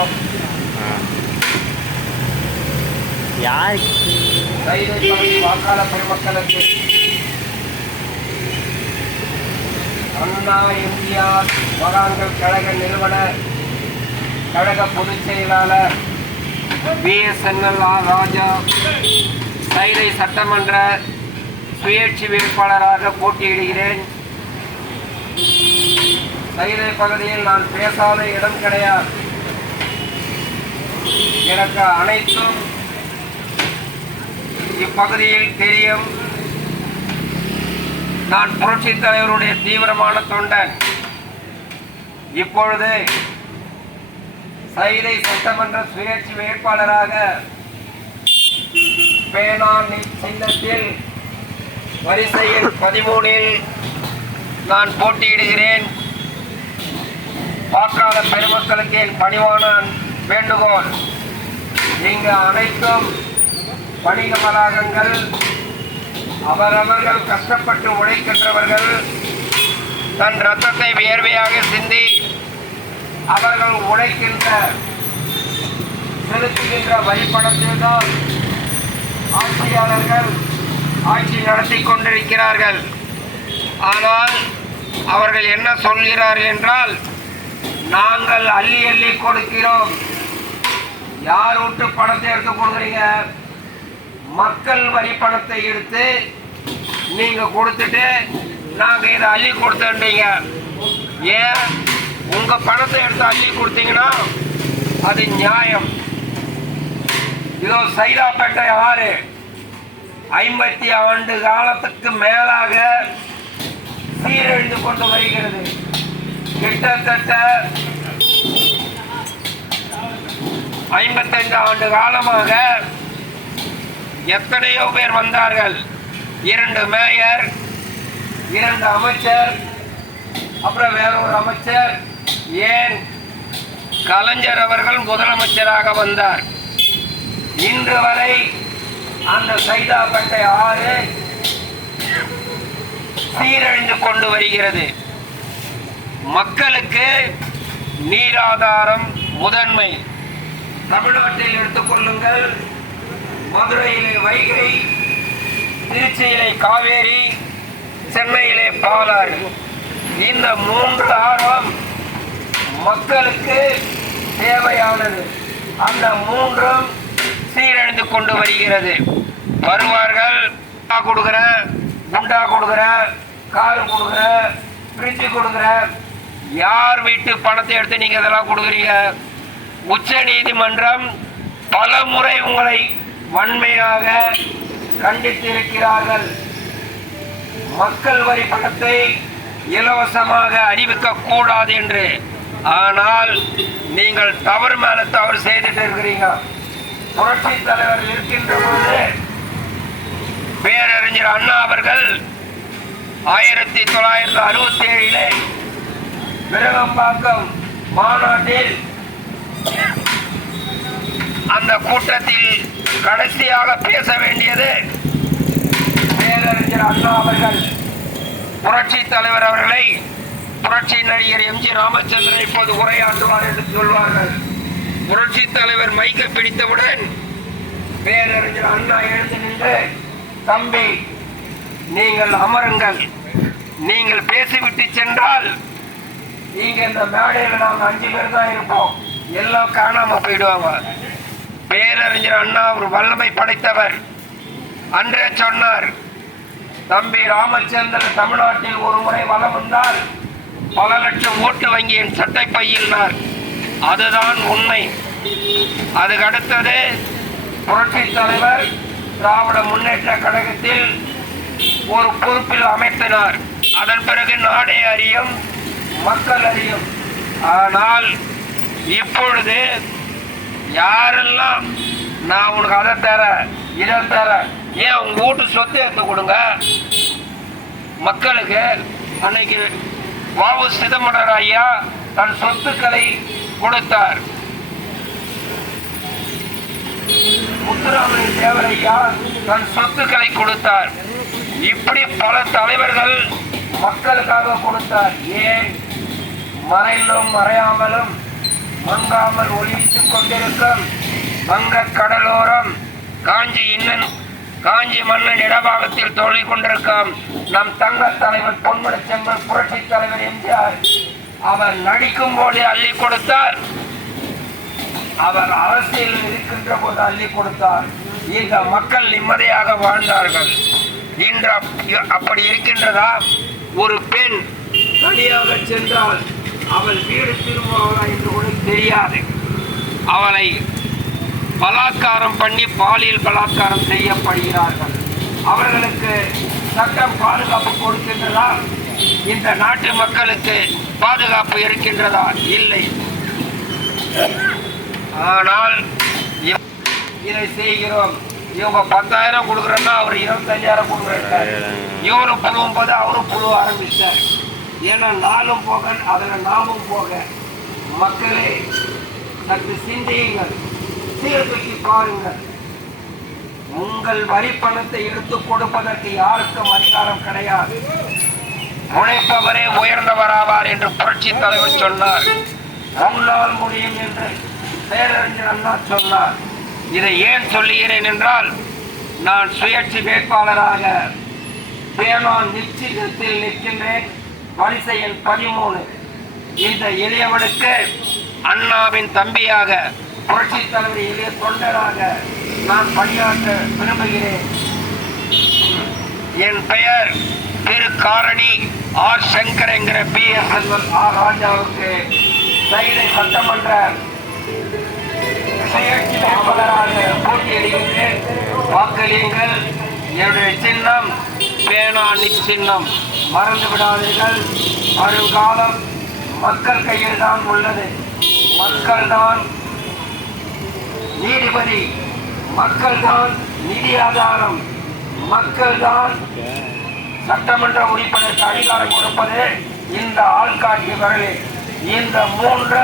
வணக்கம். கைதை பகுதி வாக்காளர் பெருமக்களுக்கு அண்ணா எம்ஜிஆர் மகான்கள் கழக நிறுவனர் கழக பொதுச் செயலாளர் BSNL ராஜா கைதை சட்டமன்ற சுயேட்சை வேட்பாளராக போட்டியிடுகிறேன். கைதை பகுதியில் நான் பேசாத இடம் கிடையாது. எனக்கு அனைத்தும் இப்பகுதியில் தெரியும். நான் புரட்சித் தலைவருடைய தீவிரமான தொண்டன். இப்பொழுது கைதை சட்டமன்ற சுயேட்சை வேட்பாளராக பேனா சின்னத்தில் வரிசையில் 13இல் நான் போட்டியிடுகிறேன். வாக்காளர் பெருமக்களுக்கு என் பணிவான வேண்டுகோள், இங்கு அனைத்தும் வணிக வளாகங்கள், அவரவர்கள் கஷ்டப்பட்டு உழைக்கின்றவர்கள் தன் இரத்தத்தை வியர்வையாக சிந்தி அவர்கள் உழைக்கின்ற செலுத்துகின்ற வரிப்பணத்தில் தான் ஆட்சியாளர்கள் ஆட்சி நடத்தி கொண்டிருக்கிறார்கள். ஆனால் அவர்கள் என்ன சொல்கிறார்கள் என்றால், நாங்கள் அள்ளி அள்ளி கொடுக்கிறோம். யார் விட்டு பணத்தை எடுத்து கொடுக்குறீங்க? மக்கள் வரி பணத்தை எடுத்து நீங்க கொடுத்துட்டு நாங்க இதை அள்ளி கொடுத்தீங்க. ஏன் உங்க பணத்தை எடுத்து அள்ளி கொடுத்தீங்கன்னா அது நியாயம். இதோ சைதாப்பேட்டை ஆறு 50 ஆண்டு காலத்துக்கு மேலாக சீரழிந்து கொண்டு வருகிறது. கிட்டத்தட்ட 55 ஆண்டு காலமாக எத்தனையோ பேர் வந்தார்கள். 2 மேயர், 2 அமைச்சர், அப்புறம் வேற ஒரு அமைச்சர், ஏன் கலைஞர் அவர்கள் முதலமைச்சராக வந்தார். இன்று வரை அந்த சைதாப்பேட்டை ஆறு சீரழிந்து கொண்டு வருகிறது. மக்களுக்கு நீராதாரம் முதன்மை. தமிழ்நாட்டில் எடுத்துக்கொள்ளுங்கள். மதுரையிலே வைகை, திருச்சியிலே காவேரி, சென்னையிலே பாலாறு. இந்த 3 ஆறும் மக்களுக்கு தேவையானது. அந்த 3ம் சீரழிந்து கொண்டு வருகிறது. வருவார்கள், கொடுக்குற குண்டா கொடுக்குற, கார் கொடுக்குற, ஃப்ரிட்ஜு கொடுக்குற. யார் வீட்டு பணத்தை எடுத்து நீங்க இதெல்லாம் கொடுக்குறீங்க? உச்ச நீதிமன்றம் பல முறை உங்களை வன்மையாக கண்டித்திருக்கிறார்கள். மக்கள் வரி பணத்தை இலவசமாக அறிவிக்க கூடாது என்று. ஆனால் நீங்கள் தவறு மேல தவறு செய்துட்டு இருக்கிறீங்க. புரட்சி தலைவர் இருக்கின்ற போது பேரறிஞர் அண்ணா அவர்கள் 1967 விருகம்பாக்கம் மாநாட்டில் அந்த கூட்டத்தில் கடைசியாக பேச வேண்டியது பேரறிஞர் அண்ணா அவர்கள். புரட்சி தலைவர் அவர்களை புரட்சி நடிகர் MG ராமச்சந்திரன் இப்போது உரையாற்றுவார் என்று சொல்வார்கள். புரட்சி தலைவர் மைக்கை பிடித்தவுடன் பேரறிஞர் அண்ணா எழுந்து நின்று, தம்பி நீங்கள் அமருங்கள், நீங்கள் பேசிவிட்டு சென்றால் நீங்க இந்த மேடையில் நாங்கள் 5 பேர் தான் இருப்போம், எல்லாம் காணாம போயிடுவாங்க. பேரறிஞர் அண்ணா ஒரு வல்லமை படைத்தவர். அன்றே சொன்னார், தம்பி ராமச்சந்திரன் தமிழ்நாட்டில் ஒரு முறை வலம் வந்தால் பல லட்சம் ஓட்டு வங்கி என் சட்டை பையினார். அதுதான் உண்மை. அதுக்கு அடுத்தது புரட்சி தலைவர் திராவிட முன்னேற்ற கழகத்தில் ஒரு பொறுப்பில் அமைத்தினார். அதன் பிறகு நாடே அறியும், மக்கள் அறியும். ஆனால் இப்பொழுது யாரெல்லாம் நான் உனக்கு அதை தர இதை தர, ஏன் உங்க வீட்டு சொத்து எடுத்து கொடுங்க மக்களுக்கு. அன்னைக்கு வாவு சிதம்பரம் ஐயா தன் சொத்துக்களை கொடுத்தார். முத்துராமலிங்க தேவர் ஐயா தன் சொத்துக்களை கொடுத்தார். இப்படி பல தலைவர்கள் மக்களுக்காக கொடுத்தார். ஏன் மறைந்தும் மறையாமலும் மங்காமல் ஒளிவித்துக் கொண்டிருக்கும் வங்கக் கடலோரம் காஞ்சி மன்னன் இடபாகத்தில் தோழி கொண்டிருக்கும் நம் தங்க தலைவர் பொன்மன செம்மல் புரட்சி தலைவர் எம்ஜிஆர் அவர் நடிக்கும் போதே அள்ளி கொடுத்தார். அவர் அரசியலில் இருக்கின்ற போது அள்ளி கொடுத்தார். இந்த மக்கள் நிம்மதியாக வாழ்ந்தார்கள். இன்று அப்படி இருக்கின்றதா? ஒரு பெண் தனியாக சென்றால் அவள் வீடு திரும்புவாளா என்று கூட தெரியாது. அவளை பலாத்காரம் பண்ணி பாலியல் பலாத்காரம் செய்யப்படுகிறார்கள். அவர்களுக்கு சட்டம் பாதுகாப்பு கொடுக்கின்றதா? இந்த நாட்டு மக்களுக்கு பாதுகாப்பு இருக்கின்றதா? இல்லை. ஆனால் இதை செய்கிறோம். இவங்க 10,000 கொடுக்குறோன்னா அவர் 25,000 கொடுக்குறாரு. இவரு புழுவும் போது அவரும் புழு ஆரம்பிச்சார். ஏன்னா நாளும் போக அதில் நாமும் போக. மக்களே சற்று சிந்தியுங்கள், சீர்தூக்கி பாருங்கள். உங்கள் வரி பணத்தை எடுத்து கொடுப்பதற்கு யாருக்கும் அதிகாரம் கிடையாது. உழைப்பவரே உயர்ந்தவராவார் என்று புரட்சி தலைவர் சொன்னார். உன்னால் முடியும் என்று பேரறிஞர் அண்ணா சொன்னார். இதை ஏன் சொல்லுகிறேன் என்றால், நான் சுயேட்சை வேட்பாளராக பேனான் நிச்சயத்தில் நிற்கின்றேன். வரிசை எண் 13. இந்த எளியவனுக்கு அண்ணாவின் தம்பியாக, புரட்சி தலைவர் எளிய தொண்டராக நான் பணியாற்ற விரும்புகிறேன். என் பெயர் திரு காரணி ஆர் சங்கர் என்கிற BSNL ஆர் ராஜாவுக்கு சைதை சட்டமன்ற சுயேட்சை வேட்பாளராக போட்டியிடுகின்றேன். வாக்களியுங்கள். என்னுடைய சின்னம் பேனா சின்னம். மறந்து விடாதீர்கள். வருங்காலம் மக்கள் கையில் தான் உள்ளது. மக்கள் தான் நீதிபதி, மக்கள் தான் நிதி ஆதாரம், மக்கள் தான் சட்டமன்ற உறுப்பினருக்கு அதிகாரம் கொடுப்பது இந்த ஆள்காட்டி வரலே. இந்த 3